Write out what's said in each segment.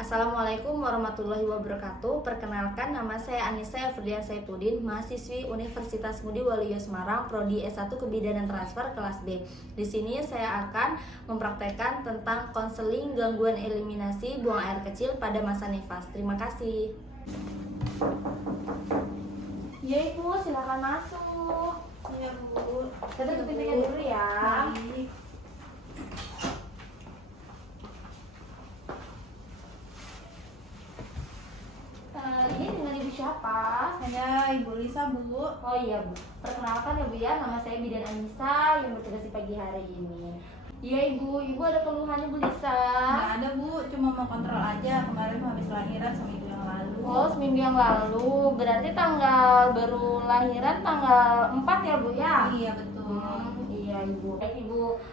Assalamualaikum warahmatullahi wabarakatuh. Perkenalkan, nama saya Anissa Efridian Saipudin, mahasiswi Universitas Ngudi Waluyo Semarang, prodi S1 Kebidanan Transfer kelas B. Di sini saya akan mempraktekkan tentang konseling gangguan eliminasi buang air kecil pada masa nifas. Terima kasih. Ya Ibu, silakan masuk. Iya Bu. Kita tutup pintunya dulu ya. Baik. Ini dengan Ibu siapa? Saya Ibu Lisa Bu. Oh iya Bu, perkenalkan ya Bu ya, nama saya Bidan Anissa yang bertugas di pagi hari ini. Iya Ibu ada keluhannya Bu Lisa? Nggak ada Bu, cuma mau kontrol aja. Kemarin habis lahiran seminggu yang lalu. Oh, seminggu yang lalu, berarti tanggal baru lahiran tanggal 4 ya Bu ya? Iya betul. Iya Ibu.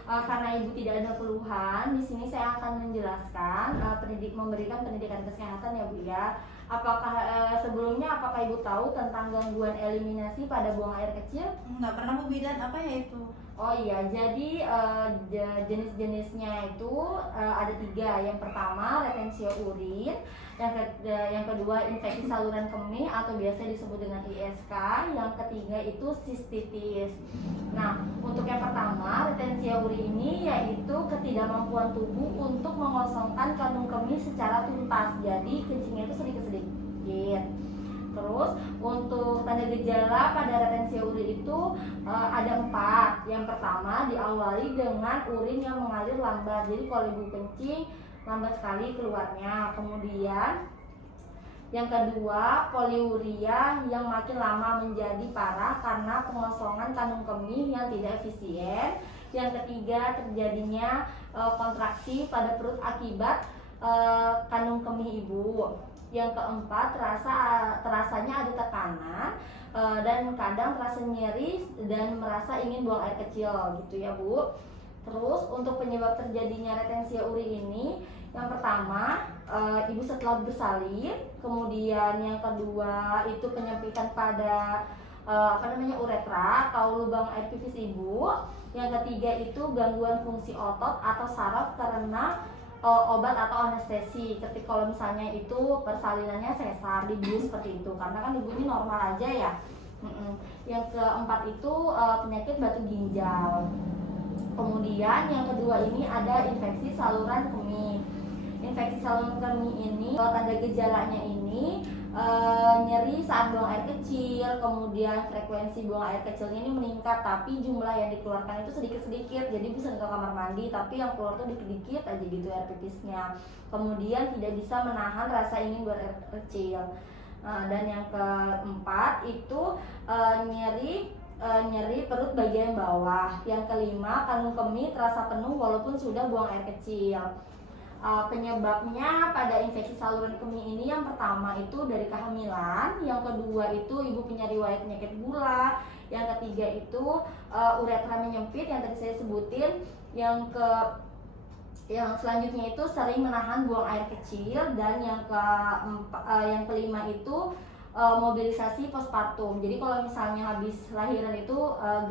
Karena Ibu tidak ada keluhan, di sini saya akan menjelaskan, memberikan pendidikan kesehatan ya Bu ya. Sebelumnya Ibu tahu tentang gangguan eliminasi pada buang air kecil? Nggak pernah Bu bidan, apa ya itu? Oh iya, jadi jenis-jenisnya itu ada 3. Yang pertama retensia urin, yang kedua infeksi saluran kemih atau biasa disebut dengan ISK, yang ketiga itu sistitis. Nah, untuk yang pertama retensia urin ini yaitu ketidakmampuan tubuh untuk mengosongkan kandung kemih secara tuntas, jadi kencingnya itu sedikit-sedikit. Terus untuk tanda gejala pada retensia urin itu ada 4. Yang pertama diawali dengan urin yang mengalir lambat. Jadi kalau Ibu kencing lambat sekali keluarnya. Kemudian yang kedua poliuria yang makin lama menjadi parah karena pengosongan kandung kemih yang tidak efisien. Yang ketiga terjadinya kontraksi pada perut akibat kandung kemih Ibu. Yang keempat terasanya ada tekanan dan kadang terasa nyeri dan merasa ingin buang air kecil gitu ya Bu. Terus untuk penyebab terjadinya retensia urin ini, yang pertama Ibu setelah bersalin, kemudian yang kedua itu penyempitan pada uretra atau lubang air pipis Ibu. Yang ketiga itu gangguan fungsi otot atau saraf karena obat atau anestesi. Ketika kalau misalnya itu persalinannya sesar, dibius seperti itu, karena kan Ibu ini normal aja ya. Yang keempat itu penyakit batu ginjal. Kemudian yang kedua ini ada infeksi saluran kemih. Infeksi saluran kemih ini tanda gejalanya ini nyeri saat buang air kecil, kemudian frekuensi buang air kecilnya ini meningkat, tapi jumlah yang dikeluarkan itu sedikit-sedikit. Jadi bisa ke kamar mandi, tapi yang keluar tuh dikit-dikit aja gitu air pipisnya. Kemudian tidak bisa menahan rasa ingin buang air kecil. Dan yang keempat itu nyeri perut bagian bawah. Yang kelima, kandung kemih terasa penuh walaupun sudah buang air kecil. Penyebabnya pada infeksi saluran kemih ini yang pertama itu dari kehamilan, yang kedua itu Ibu punya riwayat penyakit gula, yang ketiga itu uretra menyempit yang tadi saya sebutin, yang selanjutnya itu sering menahan buang air kecil, dan yang kelima itu mobilisasi postpartum. Jadi kalau misalnya habis lahiran itu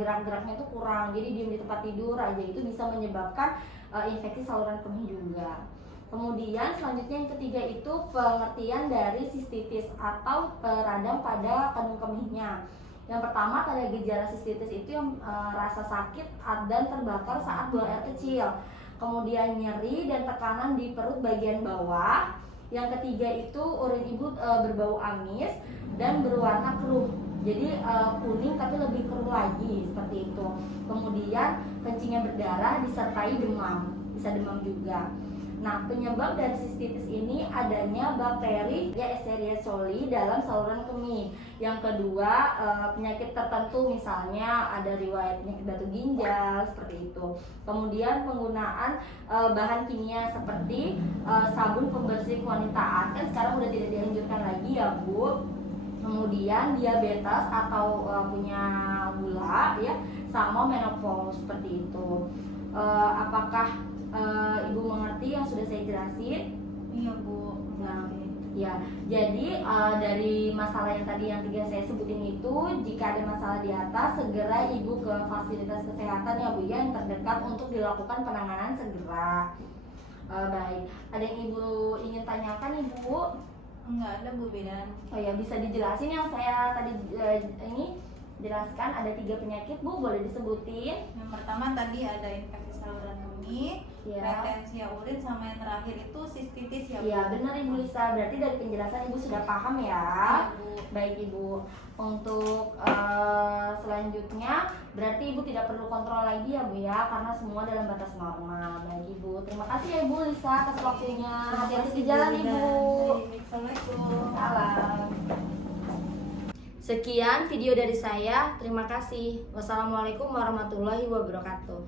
gerak-geraknya itu kurang, jadi diem di tempat tidur aja, itu bisa menyebabkan infeksi saluran kemih juga. Kemudian selanjutnya yang ketiga itu pengertian dari sistitis atau radang pada kandung kemihnya. Yang pertama tanda gejala sistitis itu yang rasa sakit dan terbakar saat buang air kecil. Kemudian nyeri dan tekanan di perut bagian bawah. Yang ketiga itu urin Ibu berbau amis dan berwarna keruh. Jadi kuning tapi lebih keruh lagi seperti itu. Kemudian kencingnya berdarah disertai demam, bisa demam juga. Nah, penyebab dari sistitis ini adanya bakteri ya Escherichia coli dalam saluran kemih. Yang kedua penyakit tertentu, misalnya ada riwayat penyakit batu ginjal seperti itu. Kemudian penggunaan bahan kimia seperti sabun pembersih kewanitaan, kan sekarang udah tidak dianjurkan lagi ya Bu. Kemudian diabetes atau punya gula ya, sama menopause seperti itu. Apakah Ibu mengerti yang sudah saya jelasin? Iya Bu. Nah, ya, jadi dari masalah yang tadi yang 3 saya sebutin itu, jika ada masalah di atas, segera Ibu ke fasilitas kesehatan ya Bu ya yang terdekat untuk dilakukan penanganan segera. Baik, ada yang Ibu ingin tanyakan Ibu? Enggak ada Bu Bidan. Oh ya, bisa dijelasin yang saya tadi ini jelaskan, ada 3 penyakit Bu, boleh disebutin? Yang pertama tadi ada infeksi saluran kemih, Ya. retensi urin, sama yang terakhir itu sistitis ya Bu. Iya benar Ibu Lisa, berarti dari penjelasan Ibu sudah paham ya. Iya, Bu. Baik Ibu, untuk selanjutnya berarti Ibu tidak perlu kontrol lagi ya Bu ya, karena semua dalam batas normal. Baik Ibu, terima kasih ya Ibu Lisa atas waktunya. Hati-hati di jalan Ibu. Baik, Assalamualaikum. Salam. Sekian video dari saya, terima kasih. Wassalamualaikum warahmatullahi wabarakatuh.